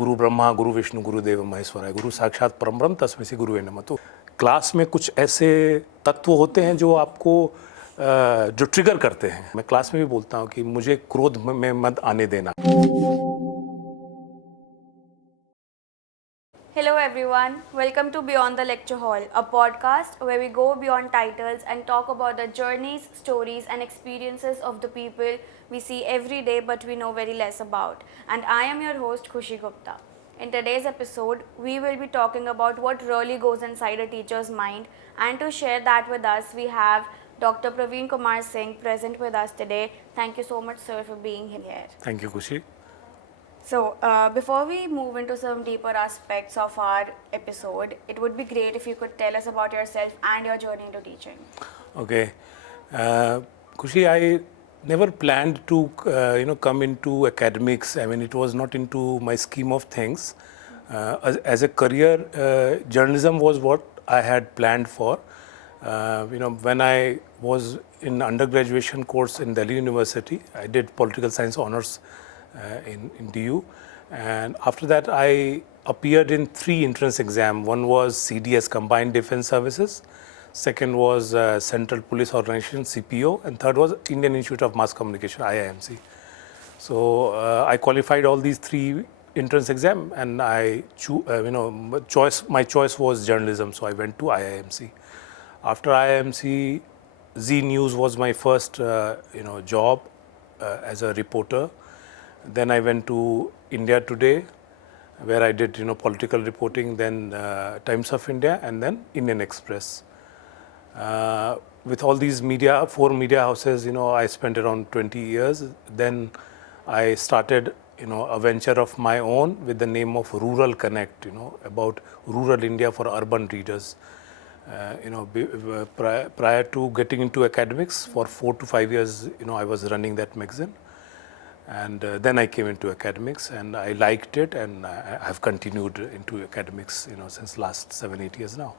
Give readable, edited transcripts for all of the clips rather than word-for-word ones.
गुरु ब्रह्मा गुरु विष्णु गुरुदेव महेश्वराय, गुरु साक्षात परमब्रह्म तस्मै श्री गुरुवे नमः। तो क्लास में कुछ ऐसे तत्व होते हैं जो आपको जो ट्रिगर करते हैं। मैं क्लास में भी बोलता हूँ कि मुझे क्रोध में मत आने देना। Hello everyone, welcome to Beyond the Lecture Hall, a podcast where we go beyond titles and talk about the journeys, stories and experiences of the people we see every day but we know very less about. And I am your host Khushi Gupta. In today's episode, we will be talking about what really goes inside a teacher's mind, and to share that with us, we have Dr. Praveen Kumar Singh present with us today. Thank you so much, sir, for being here. Thank you, Khushi. So, before we move into some deeper aspects of our episode, it would be great if you could tell us about yourself and your journey into teaching. Okay. Khushi, I never planned to, come into academics. I mean, it was not into my scheme of things. As a career, journalism was what I had planned for. When I was in undergraduation course in Delhi University, I did political science honors in DU, and after that I appeared in 3 entrance exams. One was CDS, Combined Defence Services, second was Central Police Organization CPO, and third was Indian Institute of Mass Communication IIMC. So I qualified all these 3 entrance exam, and my choice was journalism, so I went to IIMC. After IIMC, Z News was my first job as a reporter. Then I went to India Today, where I did political reporting, then Times of India, and then Indian Express. With all these 4 media houses, I spent around 20 years. Then I started a venture of my own with the name of Rural Connect, about rural India for urban readers. Prior to getting into academics, for 4 to 5 years, I was running that magazine. And then I came into academics, and I liked it, and I have continued into academics, since last 7-8 years now.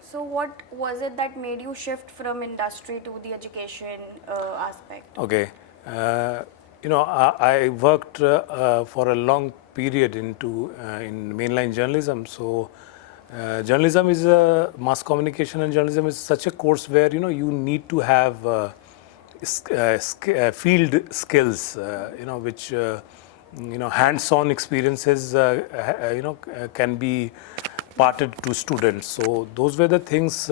So, what was it that made you shift from industry to the education aspect? Okay, I worked for a long period in mainline journalism. So, journalism is mass communication, and journalism is such a course where you need to have field skills, which hands-on experiences, can be parted to students. So those were the things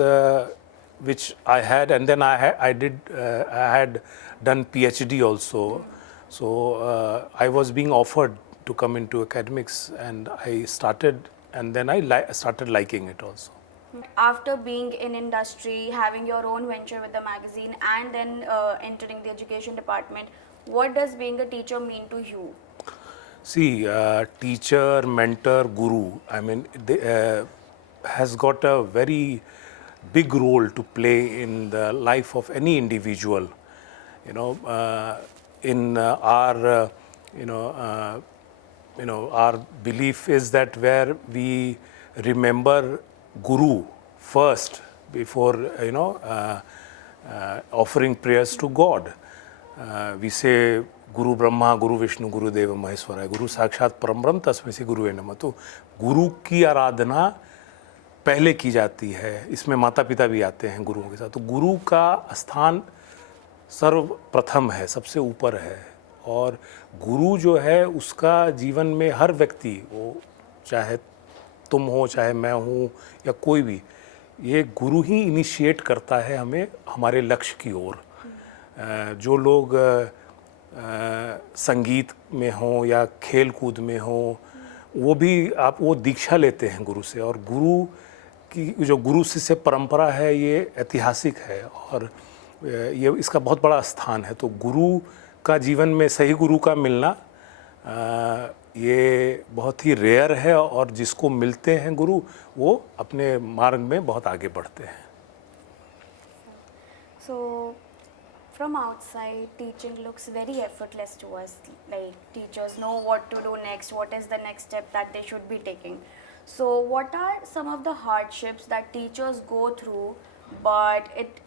which I had, and then I had done PhD also. So I was being offered to come into academics, and I started, and then I started liking it also. After being in industry, having your own venture with the magazine, and then entering the education department, what does being a teacher mean to you? See, teacher, mentor, guru, I mean, has got a very big role to play in the life of any individual. In our belief is that where we remember Guru first before offering prayers to God. We say Guru Brahma Guru Vishnu Gurudev Maheshwara, Guru Sakshat Parambrahm Tasmai Shri Guruve Namah. तो गुरु की आराधना पहले की जाती है, इसमें माता पिता भी आते हैं गुरुओं के साथ। तो गुरु का स्थान सर्वप्रथम है, सबसे ऊपर है, और गुरु जो है उसका जीवन में हर व्यक्ति, वो चाहे तुम हो, चाहे मैं हूँ, या कोई भी, ये गुरु ही इनिशिएट करता है हमें हमारे लक्ष्य की ओर। जो लोग संगीत में हों या खेल कूद में हों, वो दीक्षा लेते हैं गुरु से, और गुरु की जो गुरु शिष्य परंपरा है ये ऐतिहासिक है, और ये इसका बहुत बड़ा स्थान है। तो गुरु का जीवन में सही गुरु का मिलना ये बहुत ही रेयर है, और जिसको मिलते हैं गुरु वो अपने मार्ग में बहुत आगे बढ़ते हैं। So, from outside, teaching looks very effortless to us. Like, teachers know what to do next, what is the next step that they should be taking. So, what are some of the hardships that teachers go through, but it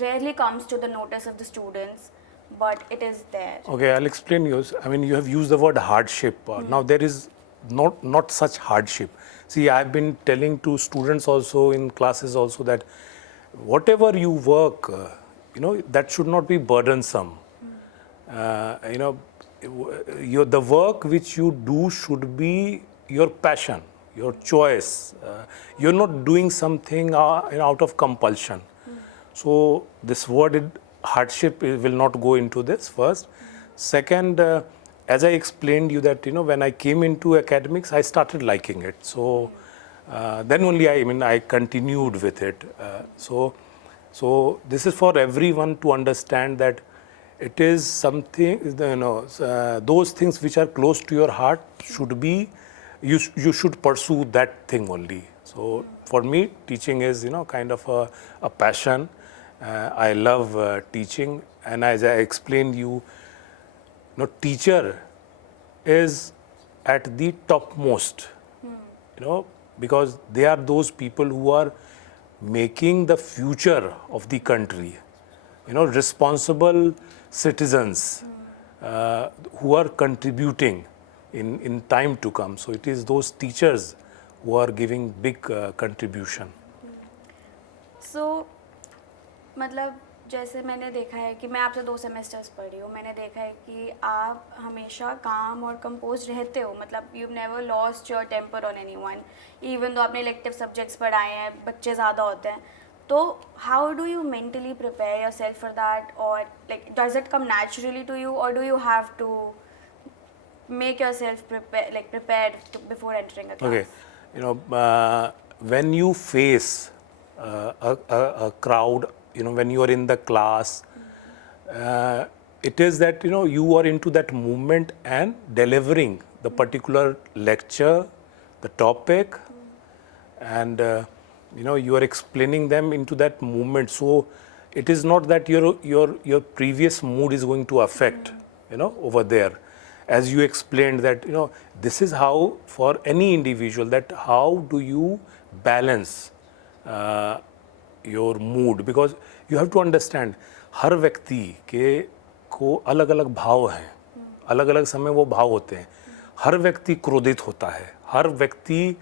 rarely comes to the notice of the students, but it is there? Okay, I'll explain you. I mean, you have used the word hardship. Now, there is not such hardship. See, I've been telling to students also in classes also that whatever you work, that should not be burdensome. You know, the work which you do should be your passion, your choice. You're not doing something out of compulsion. So this word hardship will not go into this first. Second, as I explained you that when I came into academics, I started liking it. So then only I continued with it. So this is for everyone to understand that it is something, those things which are close to your heart should be, you should pursue that thing only. So for me, teaching is, kind of a passion. I love teaching, and as I explained teacher is at the topmost, because they are those people who are making the future of the country, responsible citizens who are contributing in time to come. So it is those teachers who are giving big contribution. So मतलब जैसे मैंने देखा है कि मैं आपसे 2 semesters पढ़ी हूँ, मैंने देखा है कि आप हमेशा काम और कंपोज रहते हो, मतलब you never lost your temper on anyone, even though आपने इलेक्टिव सब्जेक्ट्स पढ़ाए हैं, बच्चे ज़्यादा होते हैं. तो how do you mentally prepare yourself for that, और like does it come naturally to you, और do you have to make yourself prepared before entering a class? Okay, when you face a crowd, when you are in the class, it is that you are into that movement and delivering the particular lecture, the topic, and you are explaining them into that movement. So it is not that your previous mood is going to affect over there. As you explained that this is how for any individual, that how do you balance your mood, because you have to understand हर व्यक्ति के को अलग अलग भाव हैं, अलग अलग समय वो भाव होते हैं. हर व्यक्ति क्रोधित होता है, हर व्यक्ति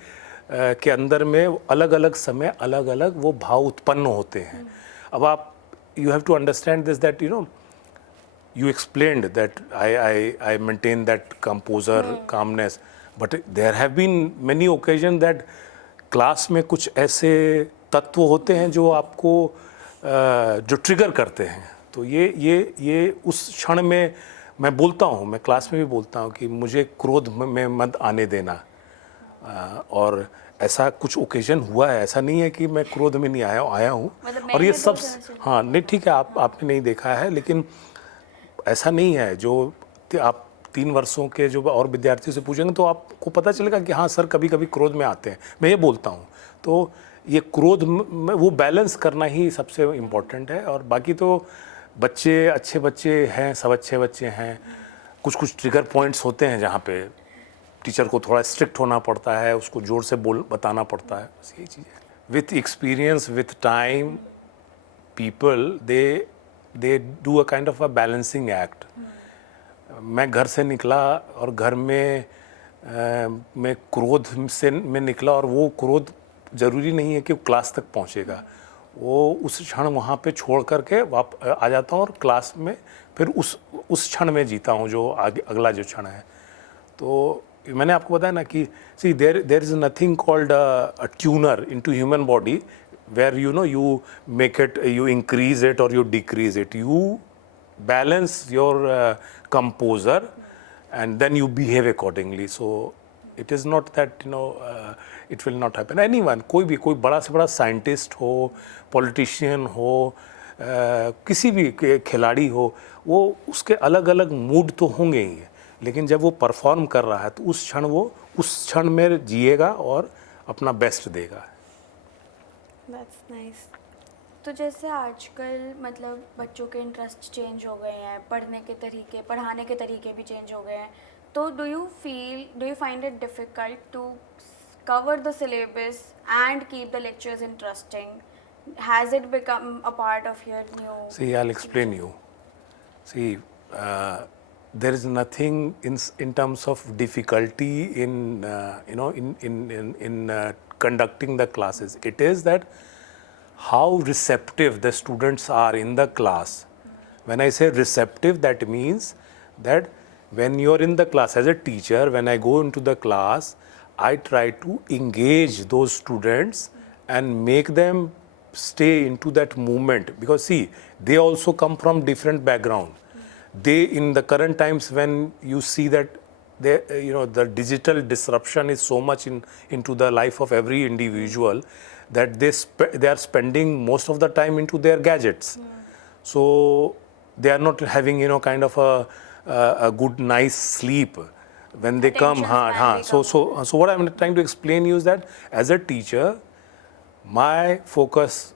के अंदर में अलग अलग समय अलग अलग वो भाव उत्पन्न होते हैं. अब आप you have to understand this, that you explained that I maintain that composure calmness, but there have been many occasions that class में कुछ ऐसे तत्व होते हैं जो आपको जो ट्रिगर करते हैं. तो ये उस क्षण में मैं बोलता हूँ, मैं क्लास में भी बोलता हूँ कि मुझे क्रोध में मत आने देना. और ऐसा कुछ ओकेजन हुआ है, ऐसा नहीं है कि मैं क्रोध में नहीं आया हूँ. और ये सब हाँ नहीं ठीक है, आपने नहीं देखा है, लेकिन ऐसा नहीं है. जो आप 3 वर्षों के जो और विद्यार्थियों से पूछेंगे तो आपको पता चलेगा कि हाँ सर कभी कभी क्रोध में आते हैं, मैं ये बोलता हूँ. तो ये क्रोध में वो बैलेंस करना ही सबसे इम्पोर्टेंट है. और बाकी तो बच्चे अच्छे बच्चे हैं, सब अच्छे बच्चे हैं. कुछ ट्रिगर पॉइंट्स होते हैं जहाँ पे टीचर को थोड़ा स्ट्रिक्ट होना पड़ता है, उसको जोर से बताना पड़ता है. बस यही चीज़ है. With experience, with time, people they do a kind of a balancing act. मैं घर से निकला और घर में मैं क्रोध से मैं निकला, और वो क्रोध ज़रूरी नहीं है कि क्लास तक पहुंचेगा. वो उस क्षण वहाँ पे छोड़ करके आ जाता हूँ और क्लास में फिर उस क्षण में जीता हूँ जो आगे अगला जो क्षण है. तो मैंने आपको बताया ना कि see there is nothing called a tuner into human body where you make it, you increase it or you decrease it. You balance your composure and then you behave accordingly. So it is not that it will not happen. Anyone, कोई बड़ा से बड़ा scientist हो, politician हो, किसी भी खिलाड़ी हो, वो उसके अलग अलग मूड तो होंगे ही, लेकिन जब वो परफॉर्म कर रहा है तो उस क्षण में जिएगा और अपना बेस्ट देगा. That's nice. तो जैसे आजकल मतलब बच्चों के इंटरेस्ट चेंज हो गए हैं, पढ़ाने के तरीके भी चेंज हो गए हैं. तो do you find it difficult to cover the syllabus and keep the lectures interesting? Has it become a part of your new? See, I'll explain you. See, there is nothing in terms of difficulty in conducting the classes. It is that how receptive the students are in the class. When I say receptive, that means that when you're in the class as a teacher, when I go into the class, I try to engage those students and make them stay into that movement, because see, they also come from different background. They, in the current times, when you see that they, the digital disruption is so much into the life of every individual, that they are spending most of the time into their gadgets. So they are not having kind of a good nice sleep when they come. Attention span they So what I'm trying to explain you is that as a teacher, my focus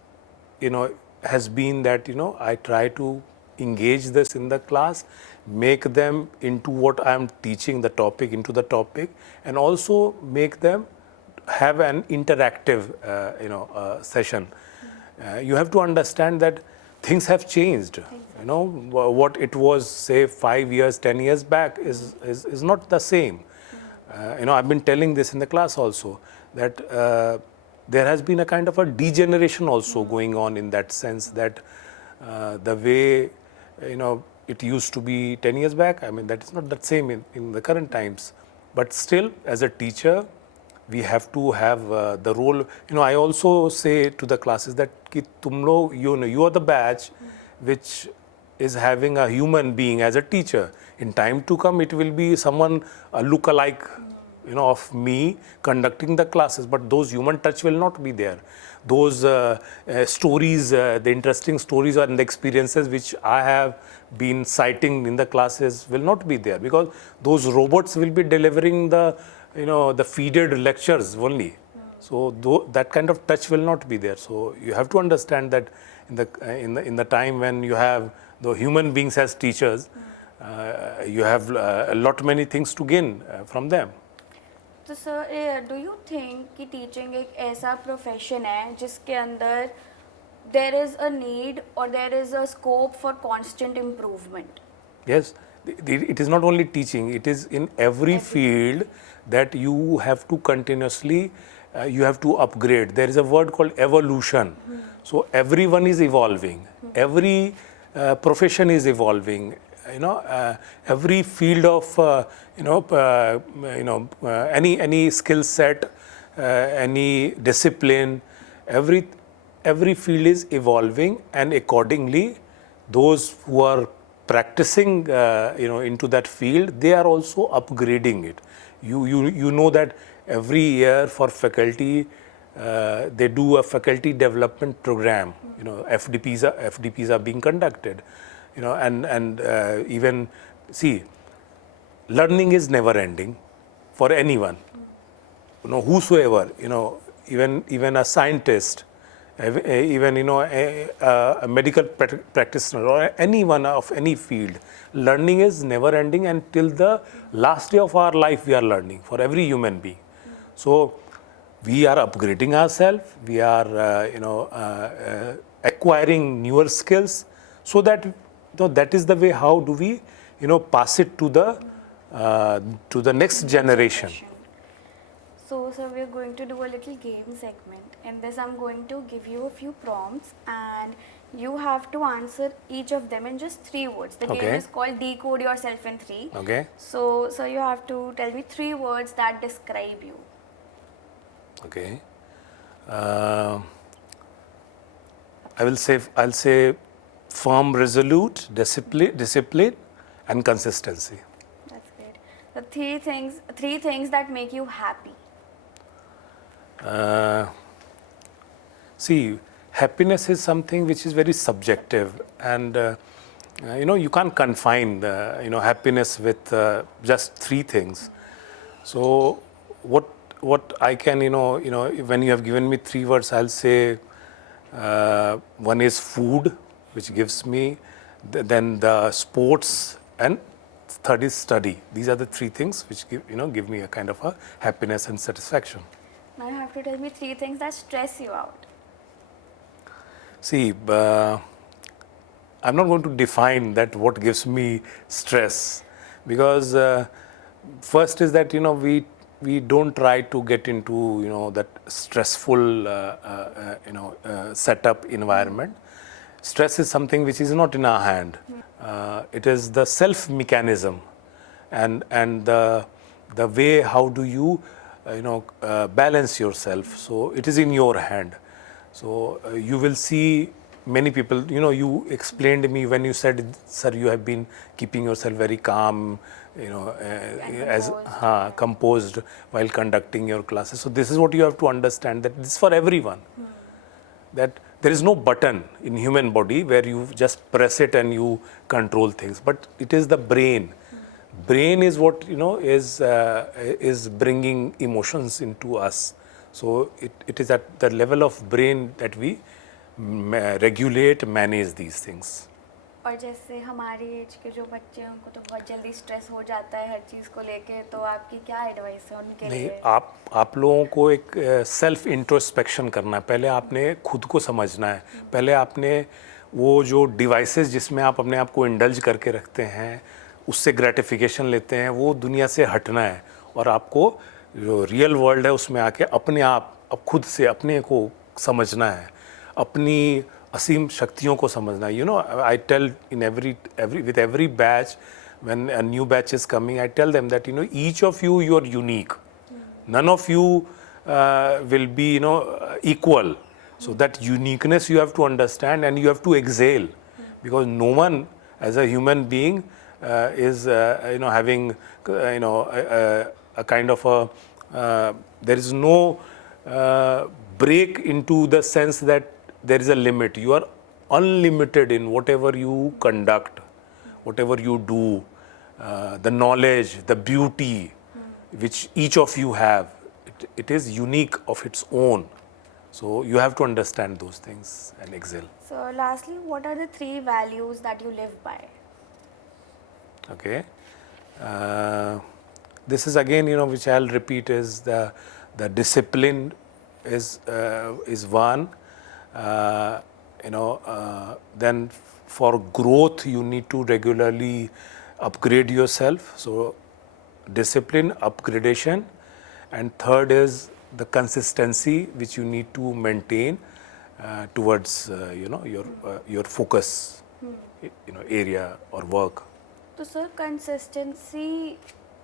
has been that I try to engage this in the class, make them into what I'm teaching, the topic, into the topic, and also make them have an interactive session. You have to understand that things have changed. What it was, say, 5 years, 10 years back is not the same. I've been telling this in the class also, that there has been a kind of a degeneration also going on, in that sense that the way it used to be 10 years back, I mean, that is not the same in the current times. But still, as a teacher, we have to have the role. I also say to the classes that ki tum log, you are the batch which is having a human being as a teacher. In time to come, it will be someone, a look-alike of me conducting the classes, but those human touch will not be there. Those stories, the interesting stories and the experiences which I have been citing in the classes will not be there, because those robots will be delivering the feeded lectures only. So that kind of touch will not be there. So you have to understand that in the time when you have the human beings as teachers, you have a lot many things to gain from them. तो sir, do you think कि teaching एक ऐसा profession है जिसके अंदर there is a need और there is a scope for constant improvement? Yes, it is not only teaching, it is in every field that you have to continuously, you have to upgrade. There is a word called evolution. So everyone is evolving. Every profession is evolving. Every field of any skill set, any discipline, every field is evolving, and accordingly, those who are practicing into that field, they are also upgrading it. You know that every year for faculty, they do a faculty development program. FDPs are being conducted. And even see, learning is never ending for anyone. Whosoever, even a scientist, even a medical practitioner, or anyone of any field, learning is never ending, and till the last day of our life we are learning, for every human being. So we are upgrading ourselves, we are acquiring newer skills, so that that is the way how do we pass it to the next generation. So, sir, we are going to do a little game segment. In this, I'm going to give you a few prompts, and you have to answer each of them in just 3 words. The game is called Decode Yourself in 3. Okay. So, you have to tell me 3 words that describe you. Okay. I'll say firm, resolute, discipline, and consistency. That's great. The 3 things that make you happy. See, happiness is something which is very subjective, and you can't confine happiness with just 3 things. So what I can when you have given me 3 words, I'll say one is food, which gives me, then the sports, and third is study. These are the 3 things which give me a kind of a happiness and satisfaction. Now you have to tell me 3 things that stress you out. See, I'm not going to define that what gives me stress. because first is that we don't try to get into that stressful setup environment. Stress is something which is not in our hand. It is the self mechanism, and the way how do you balance yourself. So it is in your hand. So you will see many people. You explained to me when you said, sir, you have been keeping yourself very calm, as composed while conducting your classes. So this is what you have to understand, that this is for everyone. That there is no button in human body where you just press it and you control things, but it is the brain. Brain is what is bringing emotions into us. So it is at the level of brain that we regulate, manage these things. और जैसे हमारी as के जो बच्चे हैं उनको तो बहुत जल्दी स्ट्रेस हो जाता है हर चीज़ को लेके, तो आपकी क्या एडवाइस है उनके नहीं, लिए? आप लोगों को एक सेल्फ इंट्रोस्पेक्शन करना है. पहले आपने खुद को समझना है. पहले आपने वो जो डिवाइसेस जिसमें आप अपने आप को इंडल्ज करके रखते हैं, उससे ग्रेटिफिकेशन लेते हैं, वो दुनिया से हटना है और आपको जो रियल वर्ल्ड है उसमें आके अपने आप अब खुद से अपने को समझना है, अपनी असीम शक्तियों को समझना है. I tell in with every batch, when a new batch is coming, I tell them that each of you are unique. None of you will be equal. So that uniqueness you have to understand and you have to exhale, because no one as a human being is having a kind of a there is no break into the sense that there is a limit. You are unlimited in whatever you conduct, whatever you do, the knowledge, the beauty which each of you have. It is unique of its own. So you have to understand those things and excel. So lastly, what are the 3 values that you live by? Okay. This is again, which I'll repeat, is the discipline is one. Then for growth you need to regularly upgrade yourself. So discipline, upgradation, and third is the consistency which you need to maintain towards your focus area or work. तो sir consistency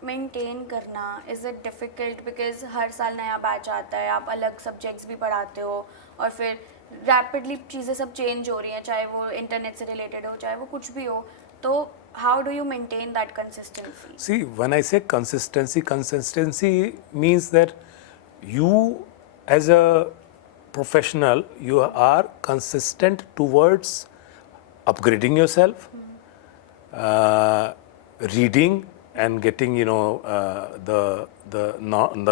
maintain करना is it difficult, because हर साल नया batch आता है, आप अलग subjects भी पढ़ाते हो और फिर रैपिडली चीज़ें सब चेंज हो रही हैं, चाहे वो इंटरनेट से रिलेटेड हो चाहे वो कुछ भी हो, तो how do you maintain that consistency? See, when I say consistency means that you as a professional, you are consistent towards upgrading yourself, reading and getting the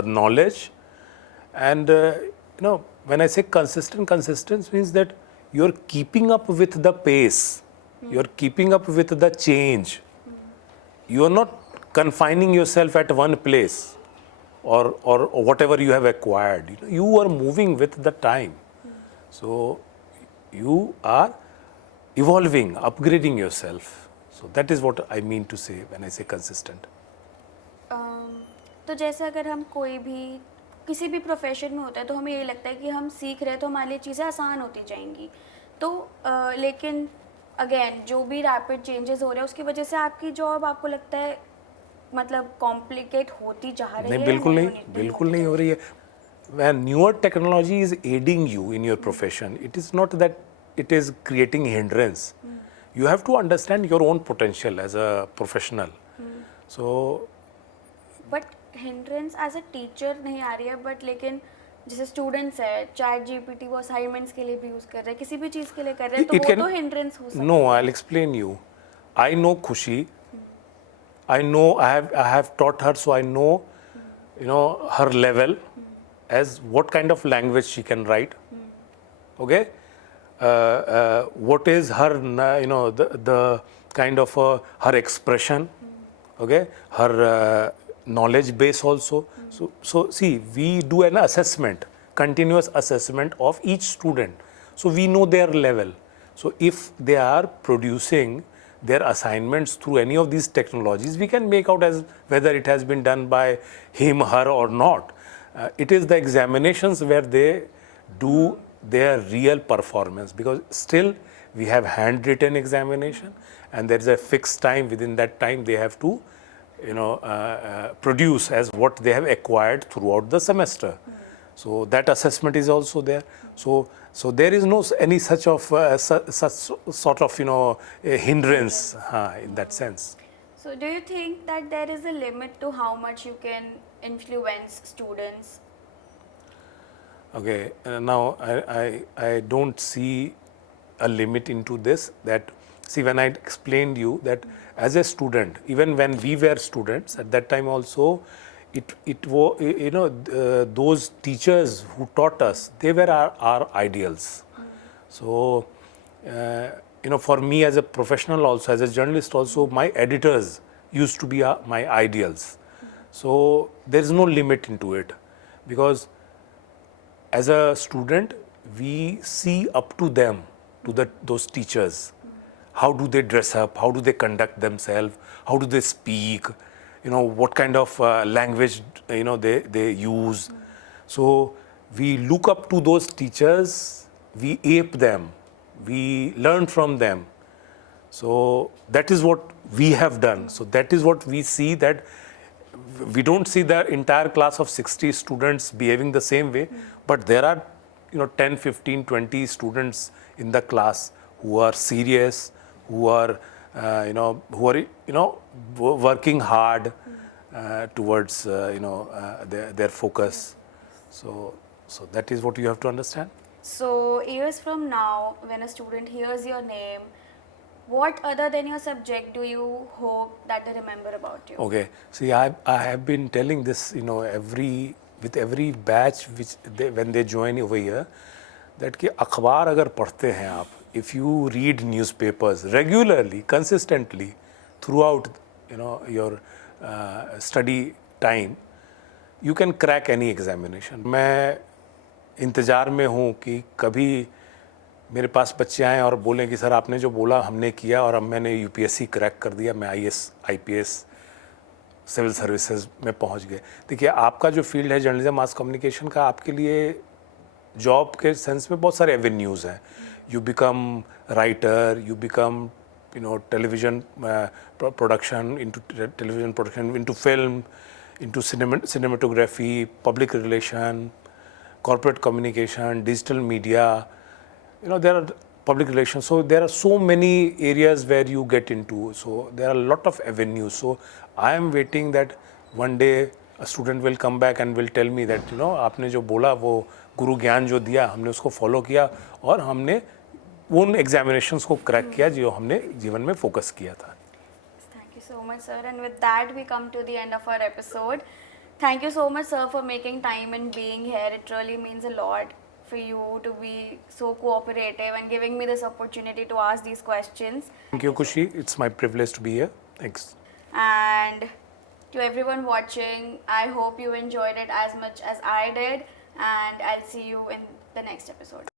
knowledge, and when I say consistent means that you're keeping up with the pace, you're keeping up with the change. You're not confining yourself at one place or whatever you have acquired. You are moving with the time. So you are evolving, upgrading yourself. So that is what I mean to say when I say consistent. तो जैसे अगर हम कोई भी किसी भी profession में होता है तो हमें ये लगता है कि हम सीख रहे हैं तो हमारे लिए चीज़ें आसान होती जाएंगी, तो लेकिन अगेन जो भी रैपिड चेंजेस हो रहे हैं उसकी वजह से आपकी जॉब आपको लगता है मतलब कॉम्प्लिकेट होती जा रही है? नहीं, बिल्कुल नहीं हो रही है. When newer technology is aiding you in your profession, it is not that it is creating hindrance. You have to understand your own potential as a professional. So but hindrance as a teacher नहीं आ रही है, but लेकिन जैसे students है chat GPT वो assignments के लिए भी यूज़ कर रहे हैं, किसी भी चीज़ के लिए कर रहे हैं, तो वो तो हिंड्रेंस हो सकता है. No, I'll explain you. I know Khushi. I know I have taught her, so I know her level as what kind of language she can write. Okay, what is her the kind of her expression. Okay, her knowledge base also. So see, we do an assessment, continuous assessment of each student. So we know their level. So if they are producing their assignments through any of these technologies, we can make out as whether it has been done by him, her or not. It is the examinations where they do their real performance, because still we have handwritten examination and there is a fixed time. Within that time they have to produce as what they have acquired throughout the semester. So that assessment is also there. So there is no any such of such sort of a hindrance in that sense. So do you think that there is a limit to how much you can influence students? Okay, now I don't see a limit into this. That, see, when I explained you that as a student, even when we were students at that time also, it was, those teachers who taught us, they were our ideals. So for me as a professional also, as a journalist also, my editors used to be my ideals. So there is no limit into it, because as a student we see up to them, to those teachers. How do they dress up? How do they conduct themselves? How do they speak? What kind of language they use. So we look up to those teachers, we ape them, we learn from them. So that is what we have done. So that is what we see, that we don't see the entire class of 60 students behaving the same way, but there are 10, 15, 20 students in the class who are serious, who are working hard towards their focus. So that is what you have to understand. So years from now, when a student hears your name, what other than your subject do you hope that they remember about you? Okay. See, I have been telling this, with every batch when they join over here, that कि अखबार अगर पढ़ते हैं आप, if you read newspapers regularly, consistently throughout your study time, you can crack any examination. मैं इंतज़ार में हूँ कि कभी मेरे पास बच्चे आएँ और बोलें कि सर आपने जो बोला हमने किया और अब मैंने यूपीएससी क्रैक कर दिया, मैं आईएएस आईपीएस सिविल सर्विसेज में पहुंच गए. देखिए, आपका जो फील्ड है जर्नलिज्म मास कम्युनिकेशन का, आपके लिए जॉब के सेंस में बहुत सारे एवेन्यूज़ हैं. You become writer, you become television production, into television production, into film, into cinematography, public relation, corporate communication, digital media. There are public relations. So there are so many areas where you get into. So there are a lot of avenues. So I am waiting that one day a student will come back and will tell me that आपने जो बोला वो गुरु ज्ञान जो दिया हमने उसको follow किया और हमने उन एग्जामिनेशंस को क्रैक किया जो हमने जीवन में फोकस किया था. Thank you so much, sir. And with that, we come to the end of our episode. Thank you so much, sir, for making time and being here. It really means a lot for you to be so cooperative and giving me this opportunity to ask these questions. Thank you, Kushi. It's my privilege to be here. Thanks. And to everyone watching, I hope you enjoyed it as much as I did. And I'll see you in the next episode.